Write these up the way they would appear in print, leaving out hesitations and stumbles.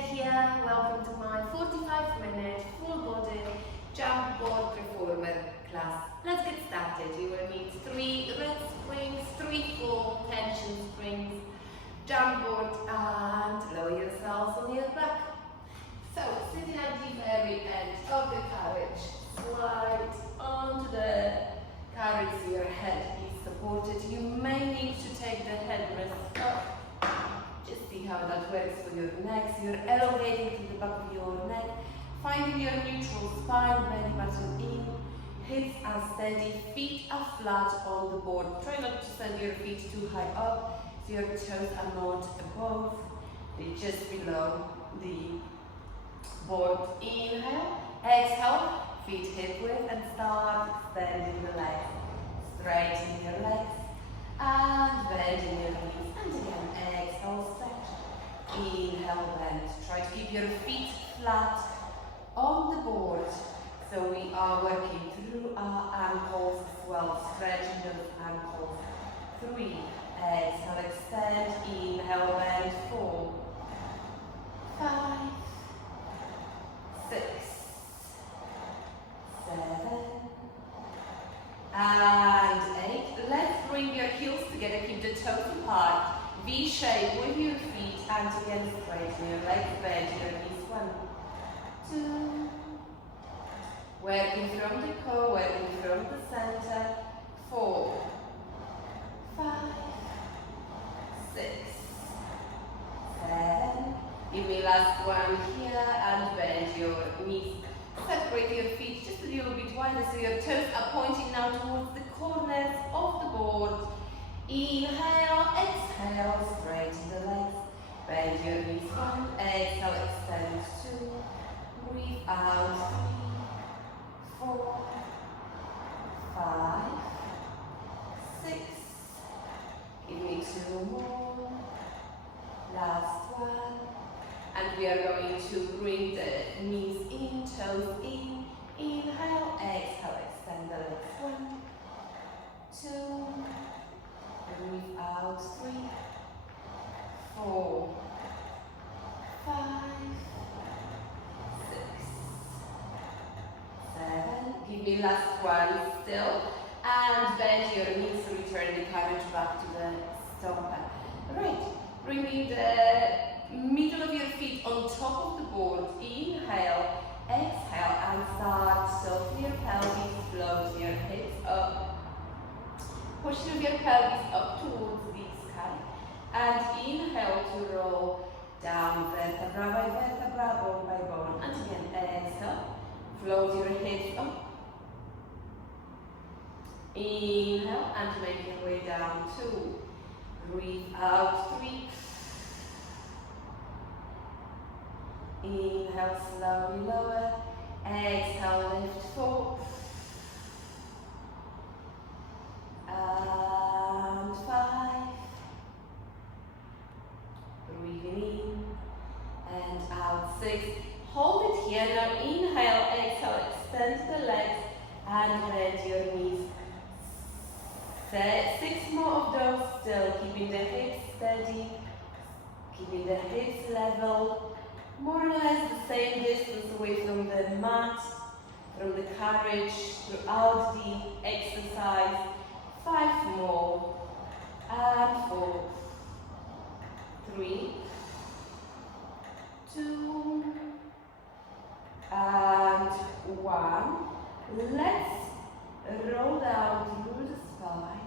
here. Welcome to my 45-minute full body jump board reformer class. Let's get started. You will need 3 red springs, 3 full tension springs, jump board, and lower yourselves on your back. So sitting at the very end of the carriage, slide onto the carriage so your head is supported. You may need to take the headrest up. Just see how that works for your neck. So you're elongating to the back of your neck, finding your neutral spine, belly button in, hips are steady, feet are flat on the board. Try not to send your feet too high up, so your toes are not above, they're just below the board. Inhale, exhale, feet hip width and start extending the legs. Straighten your legs and bending your knees. And again, exhale, stretch. Inhale, bend. Try to keep your feet flat on the board. So we are working through our ankles as well, stretching those ankles. 3, exhale, extend. Inhale, bend. 4, 5, 6, 7, and 8. Let's bring your heels together, keep the toes apart. V shape with your feet and again straighten your legs, bend your knees. 1, 2. Working from the core, working from the center. 4, 5, 6, 7. Give me last one here and bend your knees. Separate your feet just a little bit wider so your toes are pointing now towards the corners of the board. Inhale, exhale, straighten the legs. Bend your knees. 1, exhale, extend. 2, breathe out. 3, 4, 5, 6. Give me 2 more. Last one. And we are going to bring the knees in, toes in. Inhale, exhale, extend the legs. 1, 2, breathe out. 3, 4, 5, 6, 7. Give me last one still. And bend your knees, return the carriage back to the stomach. Right, bringing the middle of your feet on top of the board. Inhale, exhale, and start. Soften your pelvis, float your hips up. Push through your pelvis up towards the sky. And inhale to roll down vertebra by vertebra, bone by bone. And again, exhale, float your hips up. Inhale, and make your way down. 2. Breathe out. 3. Inhale, slowly lower. Exhale, lift. 4. And 5. Breathing in and out. 6. Hold it here. Now inhale, exhale, extend the legs and bend your knees. 6 more of those still. Keeping the hips steady, keeping the hips level. More or less the same distance away from the mat, from the carriage, throughout the exercise. 5 more. And 4, 3, 2, and 1. Let's roll down through the spine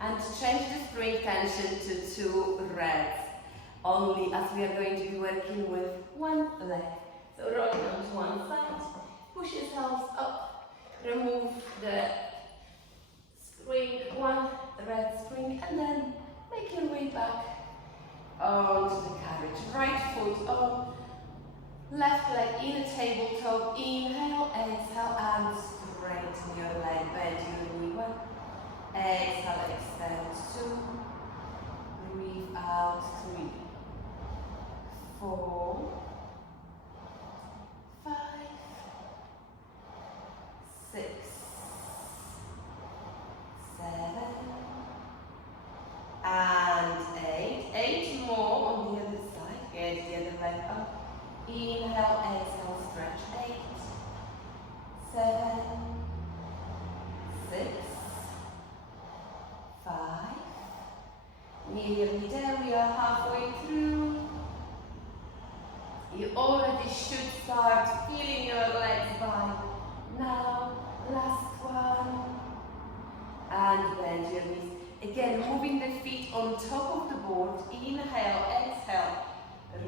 and change the spring tension to 2 reds. Only as we are going to be working with 1 leg. So rolling onto one side, push yourselves up, remove the spring, 1 red spring, and then make your way back onto the carriage. Right foot on, left leg in a tabletop. Inhale, exhale, and straighten your leg, bend your knee. 1, exhale, extend. 2, breathe out. 3, 4, 5, 6, 7, and 8. 8 more on the other side. Get the other leg up. Inhale, exhale, stretch. 8, 7, 6, 5. Nearly there, we are halfway through. You already should start feeling your legs by now. Last one. And bend your knees. Again, moving the feet on top of the board. Inhale, exhale,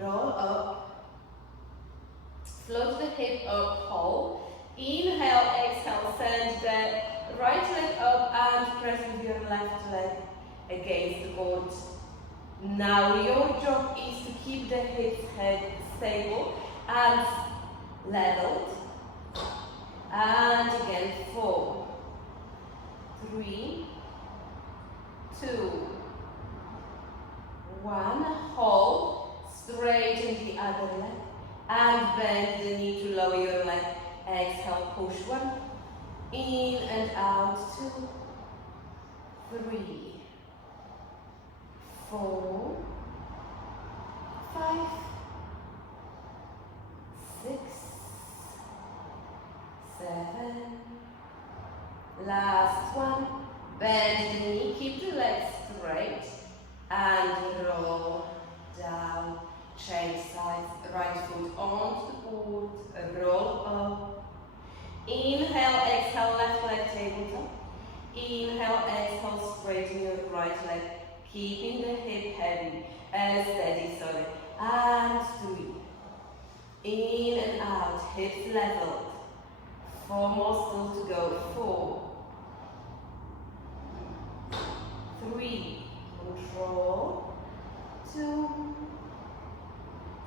roll up. Float the hip up, hold. Inhale, exhale, send the right leg up and press with your left leg against the board. Now your job is to keep the hips head stable and leveled. And again, 4, 3, 2, 1. Hold, straighten the other leg and bend the knee to lower your leg. Exhale, push 1, in and out, 2, 3, 4, 5, 6, 7. Last one. Bend the knee, keep the legs straight and roll down. Change sides, right foot onto the board, roll up. Inhale, exhale, left leg tabletop. Inhale, exhale, straighten your right leg, keeping the hip heavy, steady, sorry. And 3. In and out, hips leveled. 4 more still to go. 4, 3, control. 2.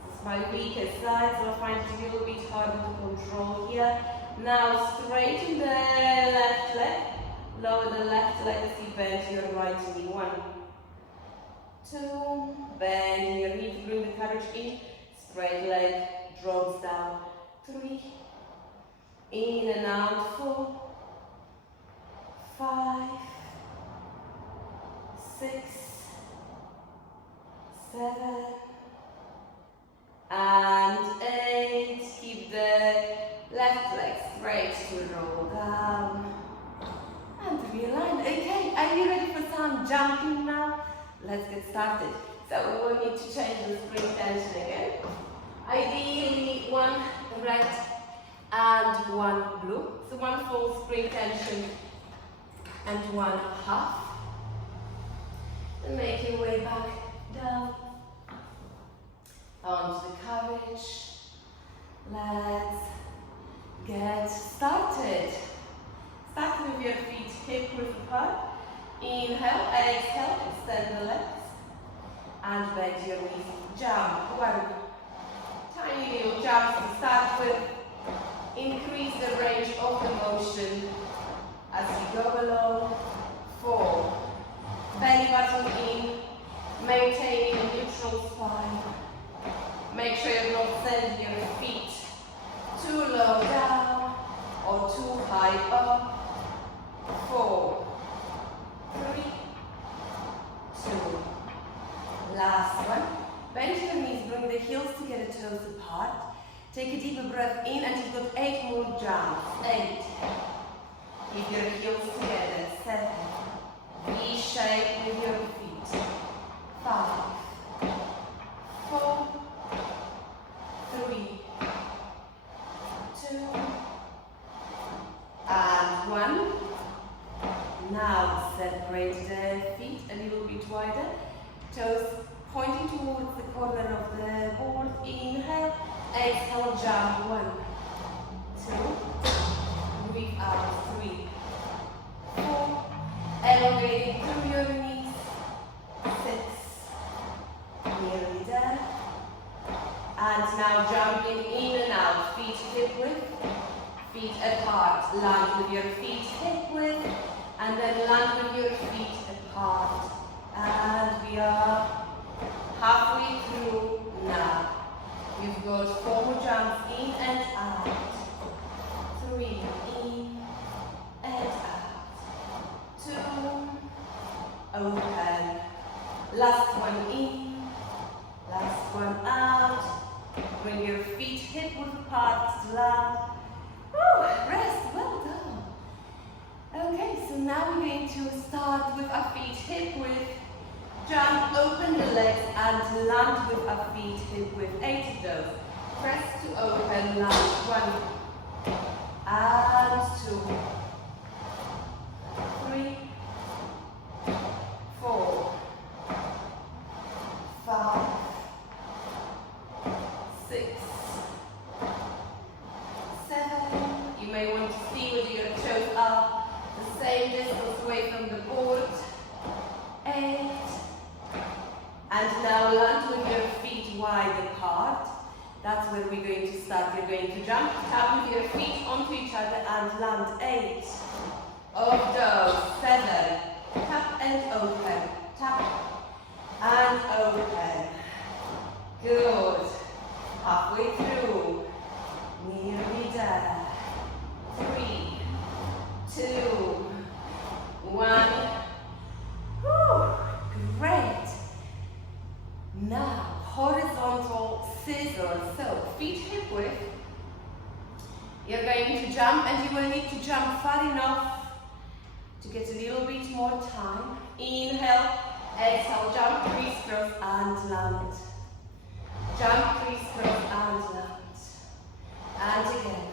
This is my weakest side, so I find it a little bit harder to control here. Now straighten the left leg, lower the left leg as you bend your right knee. 1, 2, bend your knee to bring the courage in, straight leg drops down. 3, in and out. 4, 5, 6, 7, and 8. Keep the left leg straight to roll down and realign. Okay, are you ready for some jumping now? Let's get started. So we will need to change the spring tension again. Ideally 1 red and 1 blue. So 1 full spring tension and 1 half. And make your way back down onto the carriage. Let's get started. Start with your feet hip width apart. Inhale, exhale, extend the legs and bend your knees. Jump. 1 tiny little jump to start with. Increase the range of the motion as you go along. 4. Belly button in, maintaining a neutral spine. Make sure you're not sending your feet too low down or too high up. 4, 3, 2. Last one. Bend your knees, bring the heels together, toes apart. Take a deeper breath in and you've got 8 more jumps. 8. Keep your heels together. 7. V-shape with your feet. 5, 4, 3, 2, and 1. Now separate the feet a little bit wider. Toes pointing towards the corner of the board. Inhale, exhale, jump. 1, 2, breathe out. 3, 4. Elongating through your knees. 6. Nearly there. And now jumping in and out. Feet hip width. Feet apart. Land with your feet hip width. And then land with your feet apart. And we are halfway through now. You've got 4 more jumps in and out. 3 in and out. 2, open. Last one in, last one out. bring your feet hip width apart to land. Woo, rest, well done. Okay, so now we're going to start with our feet hip width. Jump, open the legs and land with our feet hip width. 8 of those. Press to open, land. 1 and 2, 3, 4, 5, 6, 7. You may want to see whether your toes are the same distance away from the board. 8. And now land with your feet wide apart. That's where we're going to start. You're going to jump, tap with your feet onto each other and land. 8 of those. 7. Tap and open. Tap and open. Good. Halfway through. Nearly there. 3, 2, 1. Whew. Great. Now, horizontal scissors. So, feet hip width. You're going to jump and you will need to jump far enough to get a little bit more time. Inhale, exhale, jump, crisscross and land. Jump, crisscross and land. And again.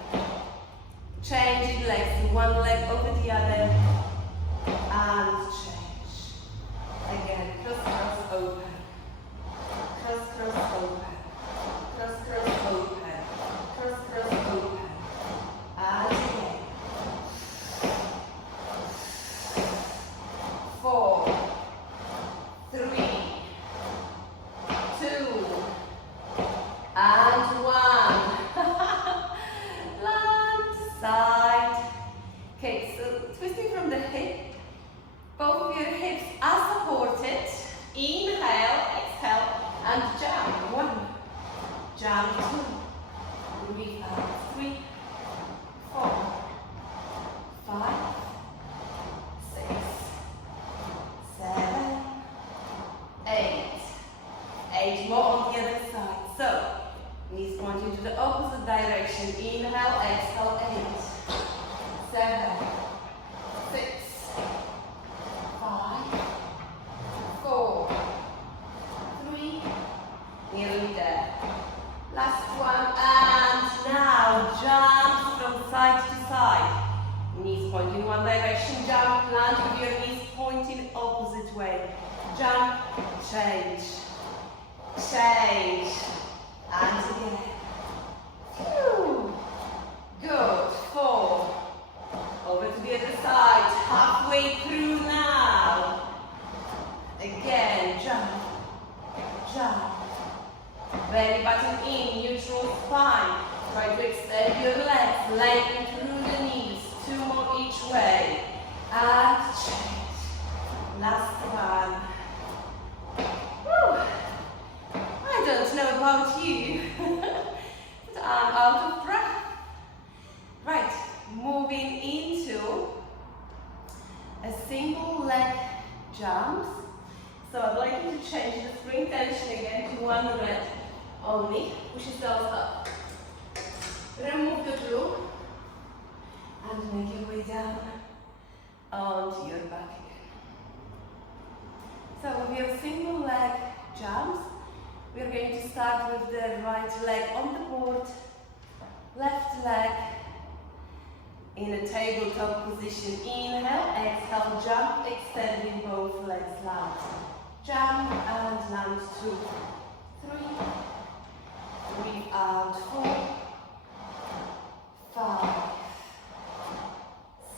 Changing legs, one leg over the other and change. Again, crisscross, open. Crisscross, open. Crisscross, open. Crisscross, open. And again. 4, 3, 2, and 1. Land, side. Okay, so twisting from the hip. Both of your hips are supported. Inhale, exhale, and jump. 1, jump, 2, 3, 4, 5, 6, 7, 8. 8 more on the other side. So, knees pointing to the opposite direction. Inhale, exhale, 8, 7, 6, 5, 4, 3, nearly there. Last one, and now jump from side to side. Knees pointing one direction, jump, land with your knees pointing opposite way. Jump, change, change, and again. Phew. Good, 4. Over to the other side, halfway through now. Again, jump, jump. Belly button in, neutral spine. Try to extend your legs, lengthen through the knees. 2 more each way. And change. Last one. Whew. I don't know about you, but I'm out of breath. Right, moving into a single leg jumps. So I'd like you to change the spring tension again to one leg only. Push yourself up. Remove the glue and make your way down onto your back again. So with your single leg jumps, we're going to start with the right leg on the board, left leg in a tabletop position. Inhale, exhale, jump, extending both legs, land. Jump and land, 2, 3, breathe out, 4, 5,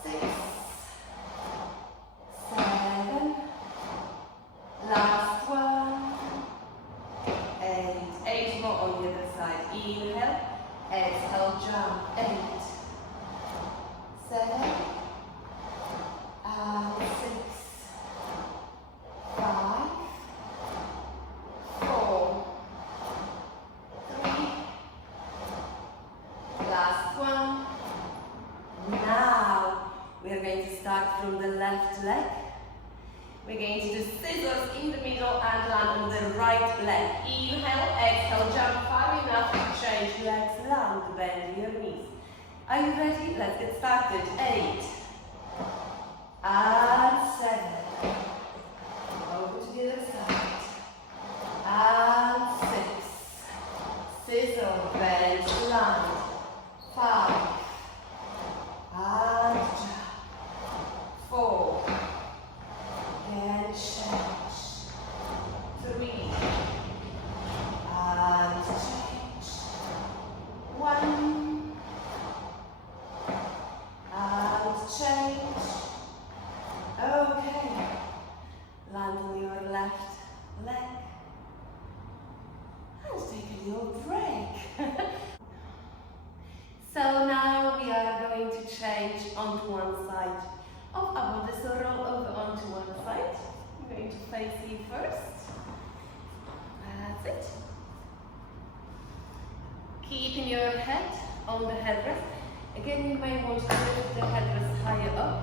6, 7, last one, and 8 more on the other side. Inhale, exhale, jump, 8, 7, and 6, 5, 4, 3, last one. Now we're going to start from the left leg. We're going to do scissors in the middle and land on the right leg. Inhale, exhale, jump far enough to change. Are you ready? Let's get started. 8 and 7. Over to the other side. And 6. Scissor, bend, land. 5 and jump. 4 and change. 3 and change. 1 and change. Okay. Land on your left leg. And take a little break. So now we are going to change onto one side of our body. So roll over onto one side. I'm going to face you first. That's it. Keeping your head on the headrest. Again, you may want to lift the headrest higher up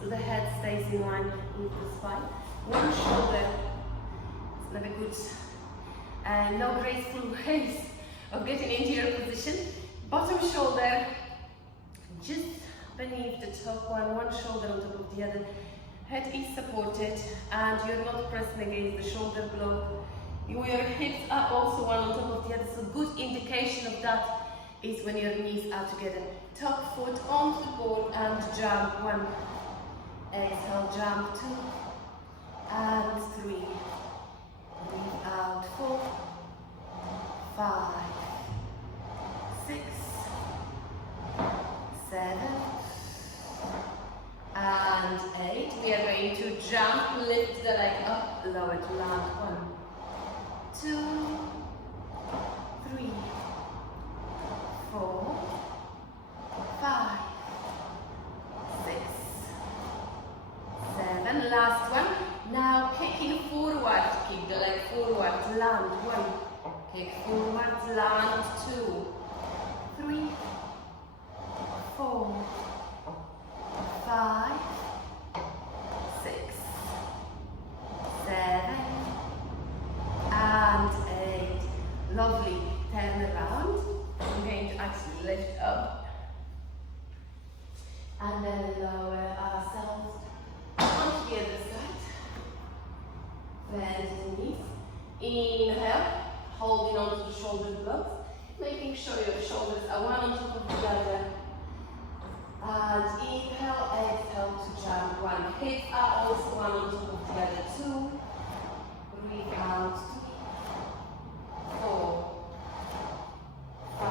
so the head stays in line with the spine. One shoulder is never good. And no graceful ways of getting into your position. Bottom shoulder just beneath the top one shoulder on top of the other. Head is supported and you're not pressing against the shoulder block. Your hips are also one on top of the other, so good indication of that is when your knees are together. Top foot onto the board and jump. 1. Exhale, jump. 2 and 3. Breathe out. 4, 5, 6, 7 and 8. We are going to jump, lift the leg up, lower to land. 1, 2, 3, 4, 5, 6, 7. Last one. Now kicking forward, kick the leg forward, land. 1, kick forward, land. 2, 3, 4, 5, 6, 7 and 8. Lovely. Turn around. I'm going to actually lift up and then lower ourselves onto the other side. Bend the knees. Inhale, holding onto the shoulder blocks, making sure your shoulders are one on top of the other. And inhale, exhale to jump. 1. Hips are also one on top of the other. 2. Breathe out. 3, 4, 5,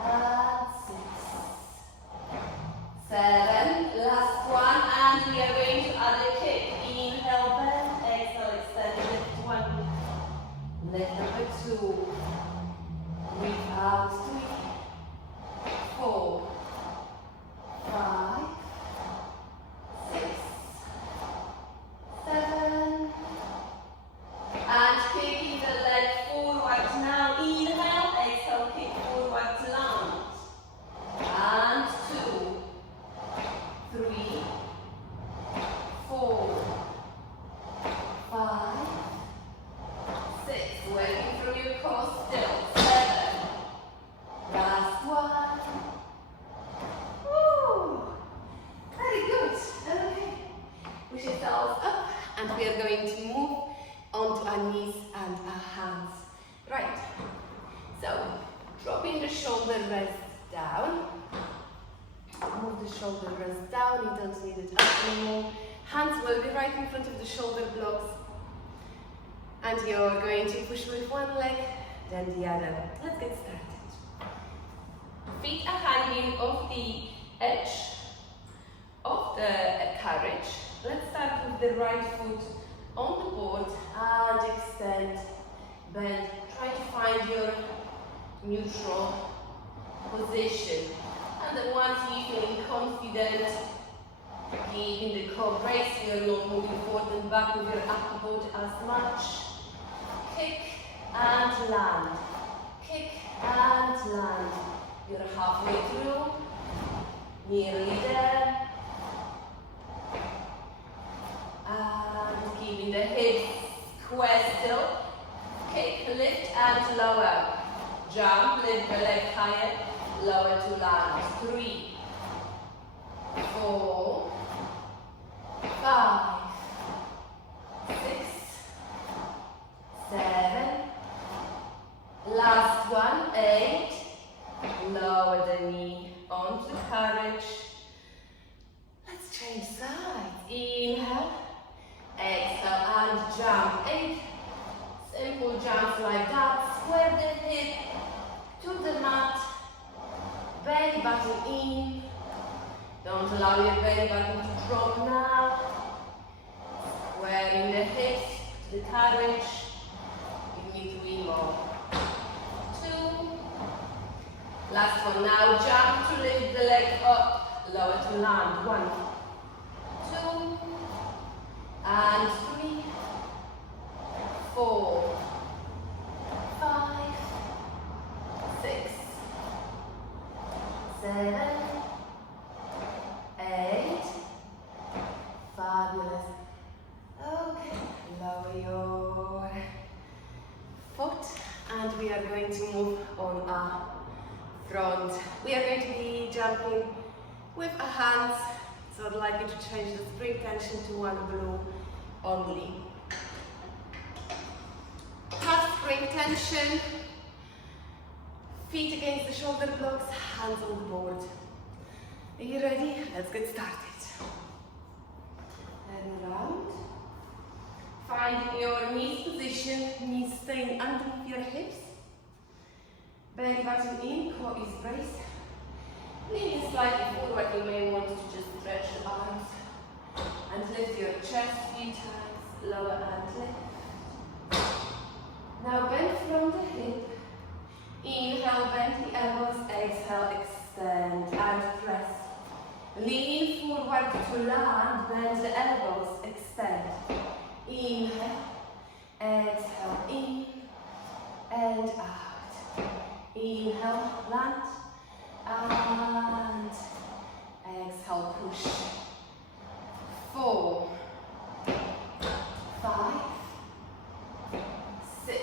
and 6, 7. Last one, and we are going to add a kick. Inhale, bend. Exhale, extend. Lift. 1. Lift number 2. Breathe out. 3, 4, 5, 6, 7, and kicking the leg forward. Now inhale, exhale, kick forward to land. And 2, 3, 4, 5, 6. Working through your core still. 7. Last one. Woo! Very good. Okay. Push yourselves up and we are going to move onto our knees and our hands. Right. So, dropping the shoulder rest down. Move the shoulder rest down. You don't need it up anymore. Hands will be right in front of the shoulder blocks. And you're going to push with one leg, then the other. Let's get started. Feet are hanging off the edge of the carriage. Let's start with the right foot on the board and extend, bend. Try to find your neutral position. And then once you feel confident, keeping the core braced, you're not moving forward and back with your upper body as much. Kick and land. Kick and land. You're halfway through, nearly there. And keeping the hips square still. Kick, lift and lower. Jump, lift the leg higher. lower to lunge. 3, 4, 5, 6, 7, last one, 8, lower the knee onto the courage. Let's change sides. Inhale, exhale and jump. 8 simple jumps like that. Square the hip to the mat, belly button in. Don't allow your belly button to drop now. Squaring the hips to the courage. Give me 3 more. 2. Last one. Now jump to lift the leg up, lower to land. 1, 2, and 3, 4, 5, 6, 7, 8. Fabulous. Okay, lower your foot and we are going to move on our front. We are going to be jumping with our hands, so I'd like you to change the spring tension to one blow only. Half spring tension, feet against the shoulder blocks, hands on the board. Are you ready? Let's get started. And round. Find your knees position, knees staying underneath your hips. Belly button in, core is braced. Lean slightly forward, you may want to just stretch the arms. And lift your chest a few times, lower and lift. Now bend from the hip. Inhale, bend the elbows, exhale, extend and press. Lean forward to land, bend the elbows, extend. Inhale, exhale, in and out. Inhale, land, and exhale, push. 4, 5, 6,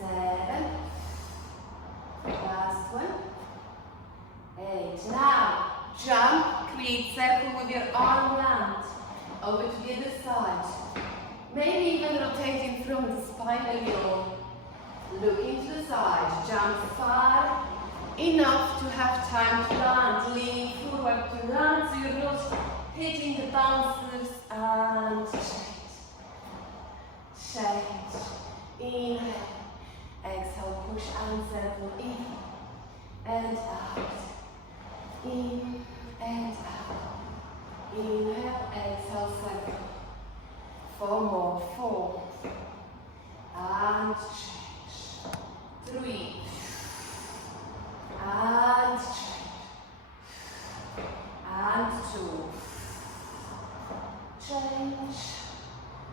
7, last one, 8. Now, jump, create circle with your arm, land, over to the other side. Maybe even rotating from the spinal wheel. Looking to the side, jump far enough to have time to land. Lean forward to land so you're not hitting the bouncers and change. Change. Inhale. Exhale, push and circle in and out. In and out. Inhale, exhale, circle. 4 more. 4. And change. 3. And change. And 2. Change.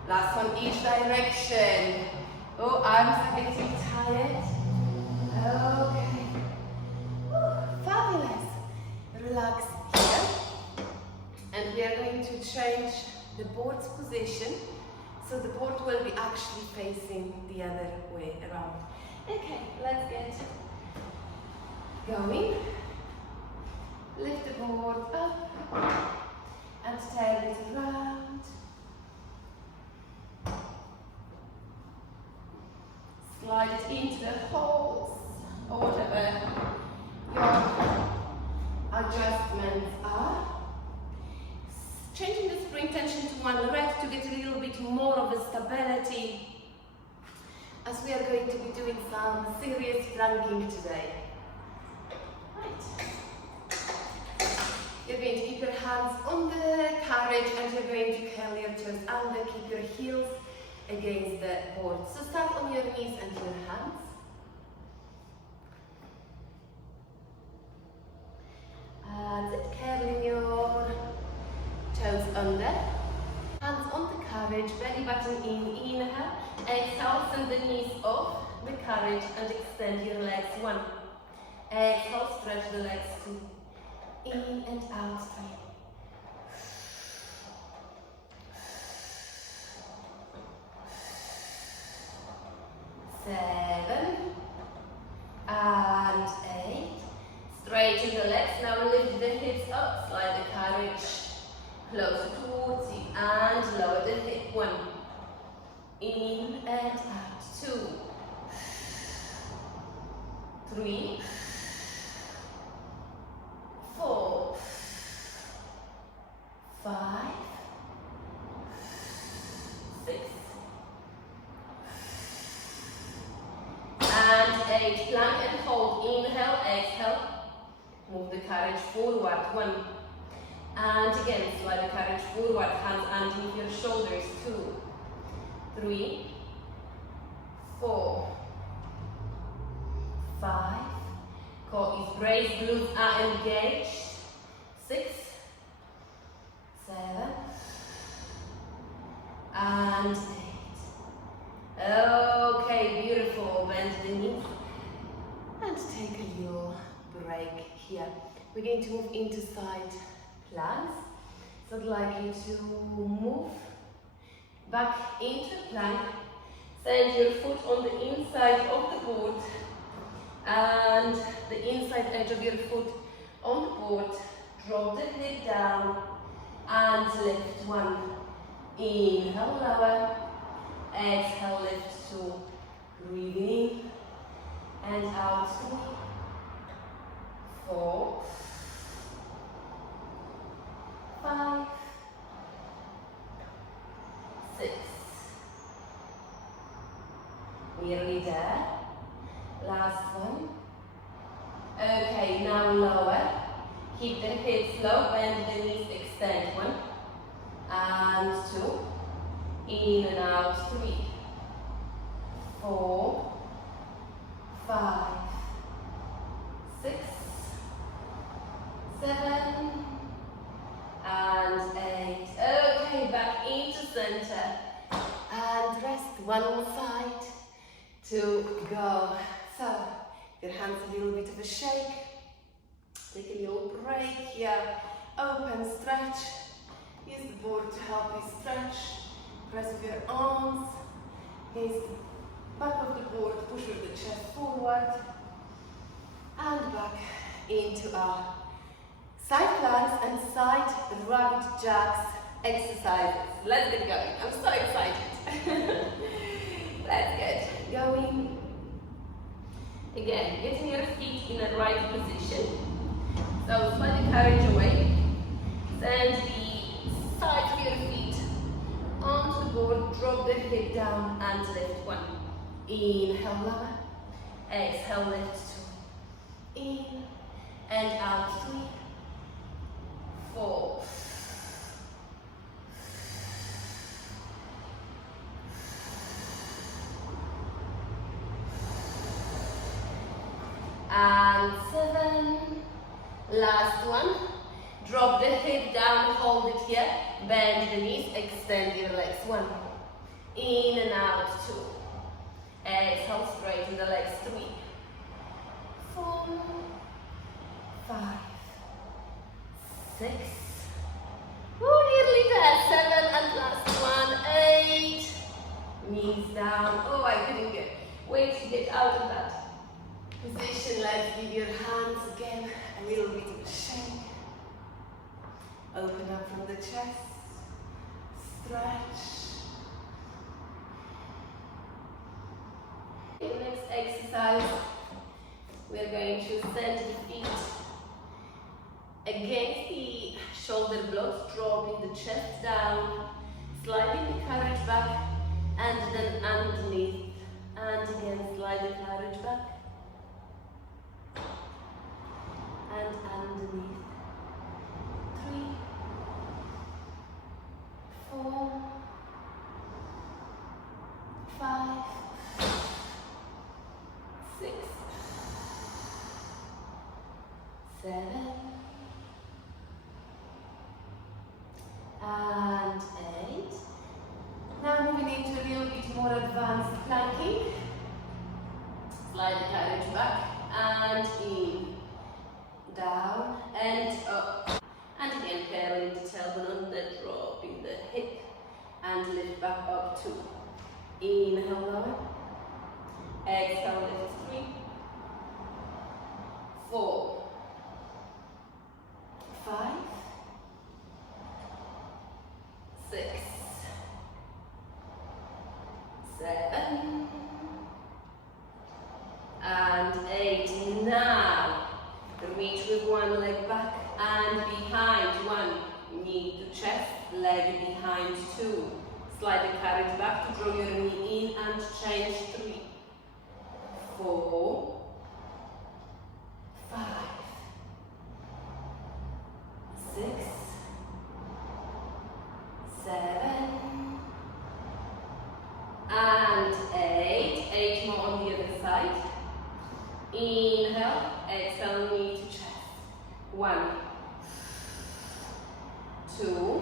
Last one, each direction. Oh, arms are getting tired. Okay. Woo, fabulous. Relax here. And we are going to change the board's position. So the board will be actually facing the other way around. Okay, let's get going. Lift the board up and turn it around. Slide it into the holes or whatever your adjustments are. Changing the spring tension to one rep to get a little bit more of a stability, as we are going to be doing some serious planking today. Right. You're going to keep your hands on the carriage and you're going to curl your toes under, keep your heels against the board. So start on your knees and your hands. And curling your toes under. Hands on the carriage, belly button in, inhale. Exhale, send the knees off the carriage and extend your legs. 1. Exhale, stretch the legs 2. In and out 3. 7. Straighten the legs, now lift the hips up, slide the carriage closer towards you and lower the hip. 1, in and out, 2, 3, 4, 5, 6, and 8. Plank and hold. Inhale, exhale. Move the carriage forward. 1. And again, slide the carriage forward. Hands underneath your shoulders. 2, 3, 4, 5. Core is braced, glutes are engaged. 6, 7, and 8. Okay, beautiful. Bend the knees and take a little break here. We're going to move into side planks. So I'd like you to move back into plank. Send your foot on the inside of the board and the inside edge of your foot on the board. Drop the hip down and lift. 1. Inhale, lower. Exhale, lift. 2. Breathe in and out. 3, 4, 5, 6. Nearly there. Last one. Okay, now lower. Keep the hips low, bend the knees, extend. 1 and 2. In and out. 3, 4, 5, 6, 7, and 8. Okay, back into center. And rest. One more side to go. So, your hands a little bit of a shake. Take a little break here. Open, stretch. Use the board to help you stretch. Press with your arms against the back of the board. Push with the chest forward. And back into our side planks and side rabbit jacks exercises. Let's get going. I'm so excited. Let's get going. Again, getting your feet in the right position. So slide the carriage away. Send the side of your feet onto the board. Drop the hip down and lift. 1. Inhale, lower. Exhale, lift. 2. In and out. 3, 4. And 7. Last one. Drop the hip down, hold it here. Bend the knees, extend your legs. 1. In and out. 2. Exhale, straighten the legs. 3, 4, 5, 6. Nearly there. 7 and last one. 8. Knees down. Oh, I couldn't wait to get out of that position. Let's give your hands again a little bit of a shake. Open up from the chest. Stretch. In the next exercise, we're going to send the feet against the shoulder blocks, dropping the chest down, sliding the carriage back, and then underneath. And again, slide the carriage back. And underneath. 3, 4, 5, 6, 7, and 8. Now moving into a little bit more advanced planking. Slide the carriage back and in. Down and up. And again, curling the tailbone under, dropping the hip and lift back up. 2. Inhale, lower. Exhale, lift. 3, 4, 7, and 8. Now, reach with one leg back and behind. 1, knee to chest, leg behind. 2, slide the carriage back to draw your knee in and change. 3, 4, 5, 6, 7, and 8. 8 more on the other side. Inhale, exhale, knee to chest. 1, 2,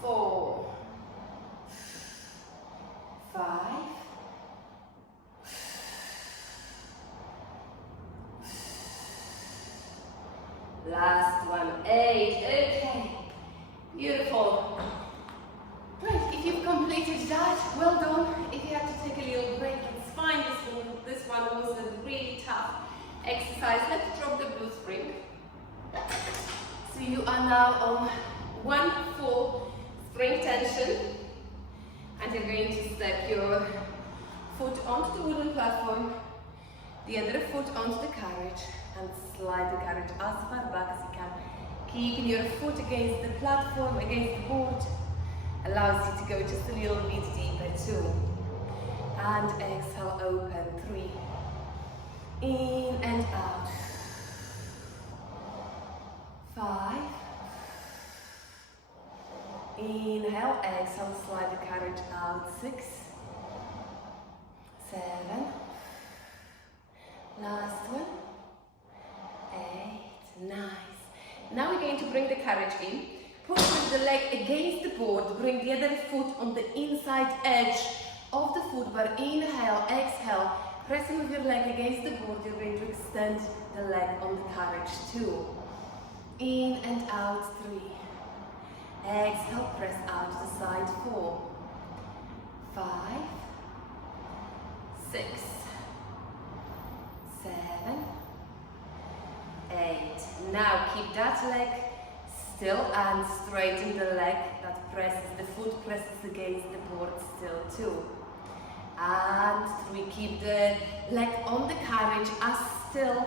4, 5, 8. Okay, beautiful. Great, if you've completed that, well done. If you have to take a little break, it's fine. This one was a really tough exercise. Let's drop the blue spring. So you are now on 1 full spring tension, and you're going to step your foot onto the wooden platform, the other foot onto the carriage, and slide the carriage as far back as you can. Keeping your foot against the platform, against the board, allows you to go just a little bit deeper. 2, and exhale, open. 3, in and out. 5, inhale, exhale, slide the carriage out. 6, 7, last one, 8, nice. Now we're going to bring the carriage in, push with the leg against the board, bring the other foot on the inside edge of the footbar. Inhale, exhale, pressing with your leg against the board, you're going to extend the leg on the carriage. 2, in and out. 3, exhale, press out to the side. 4, 5, 6, 7, 8. Now keep that leg still and straighten the leg that presses, the foot presses against the board still. 2, and 3. Keep the leg on the carriage as still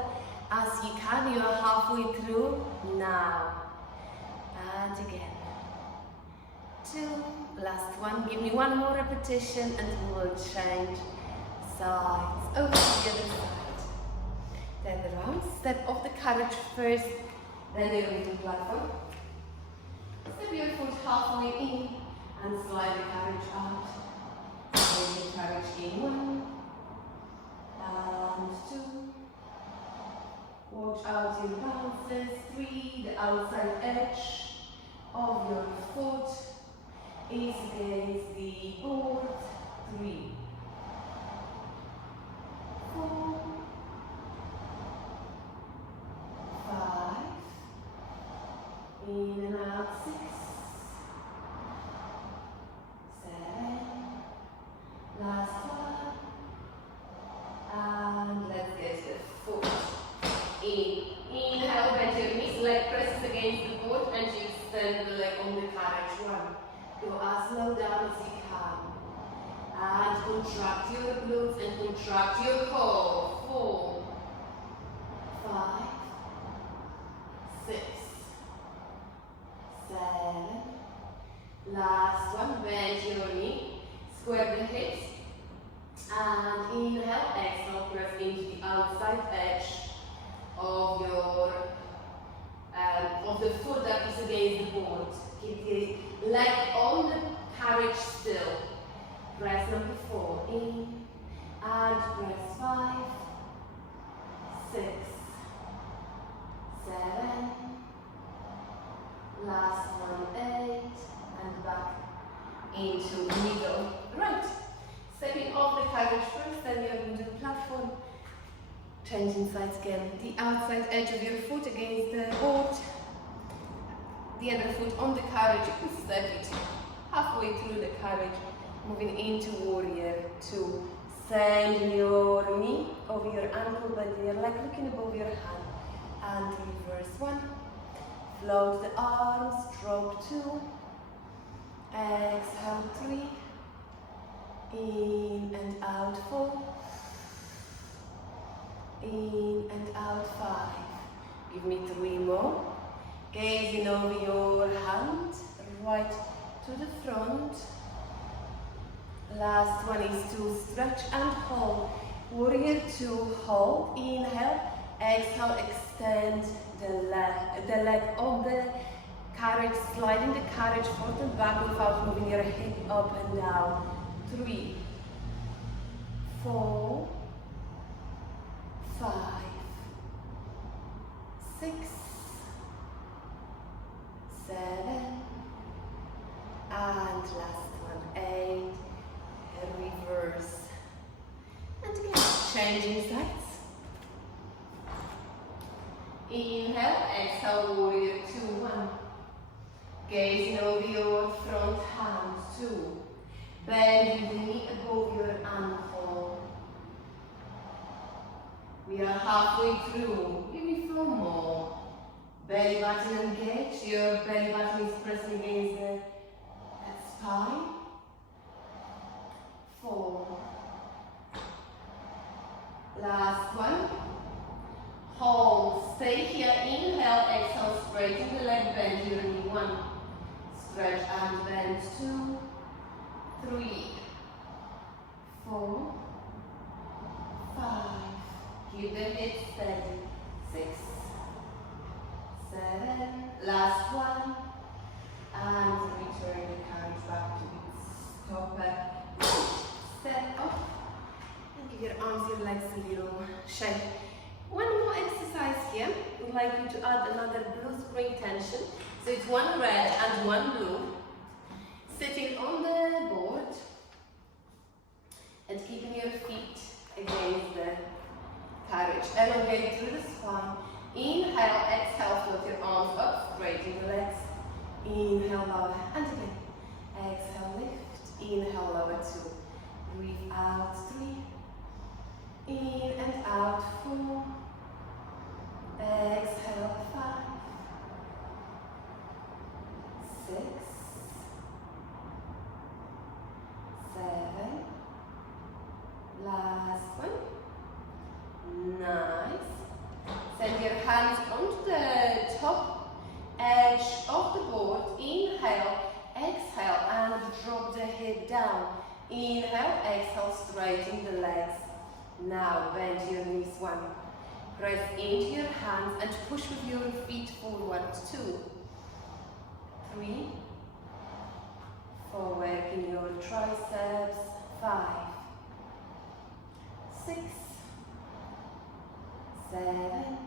as you can. You are halfway through now. And again. 2, last one. Give me one more repetition and we'll change sides. Over to the other side. Then around. Step off the carriage first, then the wooden platform. Step your foot halfway in and slide the carriage out. Slide the carriage in. 1 and 2. Watch out your bounces. 3, the outside edge of your foot is against the board. 3, 4, 5, in and out. 6, 7, last one, and let's get the foot in. Inhale, bend your knees, leg presses against the board, and you extend the leg on the carriage. 1, go as low down as you can, and contract your glutes and contract your core. 4, 5, 6, 7, last one, bend your knee, square the hips, and inhale, exhale, press into the outside edge of your of the foot that is against the board. Keep the leg on the carriage still. Press number 4 in, and press 5, 6, 7, last one, 8, and back into middle. Right, stepping off the carriage first, then you're going to the platform, changing sides again. The outside edge of your foot against the board, the other foot on the carriage. You can step it halfway through the carriage, moving into warrior 2. Send your knee over your ankle, bend your leg, looking above your hand, and reverse 1. Float the arms, drop 2, Exhale 3. In and out 4. In and out 5. Give me 3 more. Gazing over your hand, right to the front. Last one is to stretch and hold. Warrior 2, hold. Inhale. Exhale, extend the leg on the carriage, sliding the carriage forward and back without moving your hip up and down. 3, 4, 5, 6, 7, and last one, 8, reverse. And again, changing sides. Inhale, exhale, warrior 2, 1. Gazing over your front hand, 2. Bending the knee above your ankle. We are halfway through. Give me 4 more. Belly button engaged. Your belly button is pressing against the spine. 4. Last one. Hold. Stay here. Inhale. Exhale. Straighten the leg. Bend your knee. 1. Stretch and bend. 2. 3. 4. 5. Keep the hips steady. 6. 7. Last one. And return the carriage back to its stopper. Step up. And give your arms, your legs a little shake. One more exercise here. We'd like you to add another blue spring tension. So it's 1 red and 1 blue. Sitting on the board and keeping your feet against the carriage. Elongate through the spine. Inhale, exhale, float your arms up, straighten the legs. Inhale, lower, and again. Exhale, lift. Inhale, lower 2. Breathe out 3. In and out 4. Exhale 5. 6. 7. Last one. Nice. Send your hands onto the top edge of the board. Inhale, exhale, and drop the hip down. Inhale, exhale, straighten the legs. Now bend your knees 1. Press into your hands and push with your feet forward. 2. 3. 4. Working your triceps. 5. 6. 7.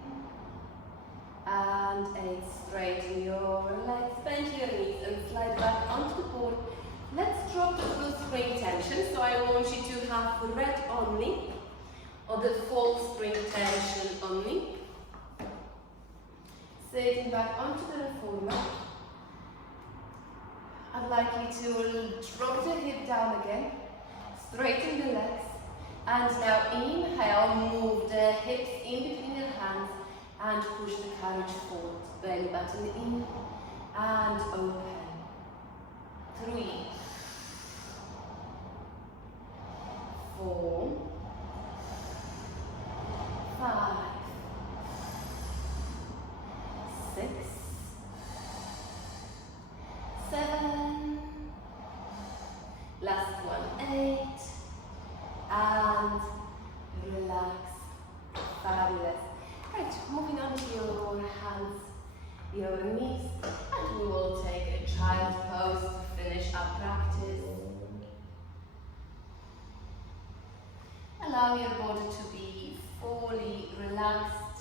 And 8. Straighten your legs, bend your knees and slide back onto the board. Let's drop the blue spring tension. So I want you to have red only, or the full spring tension only. Sitting back onto the reformer. I'd like you to drop the hip down again, straighten the legs, and now inhale, move the hips in between your hands and push the carriage forward. Belly button in and open. 3, 4, 5, 6, 7, last one, 8, and relax. Fabulous. Right, moving on to your hands, your knees, and we will take a child pose to finish our practice. Allow your body to be fully relaxed.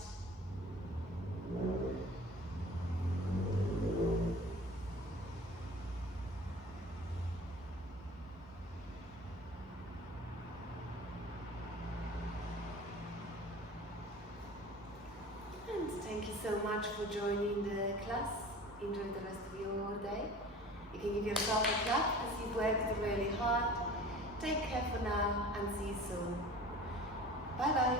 And thank you so much for joining the class. Enjoy the rest of your day. You can give yourself a clap as you've worked really hard. Take care for now and see you soon. Bye bye.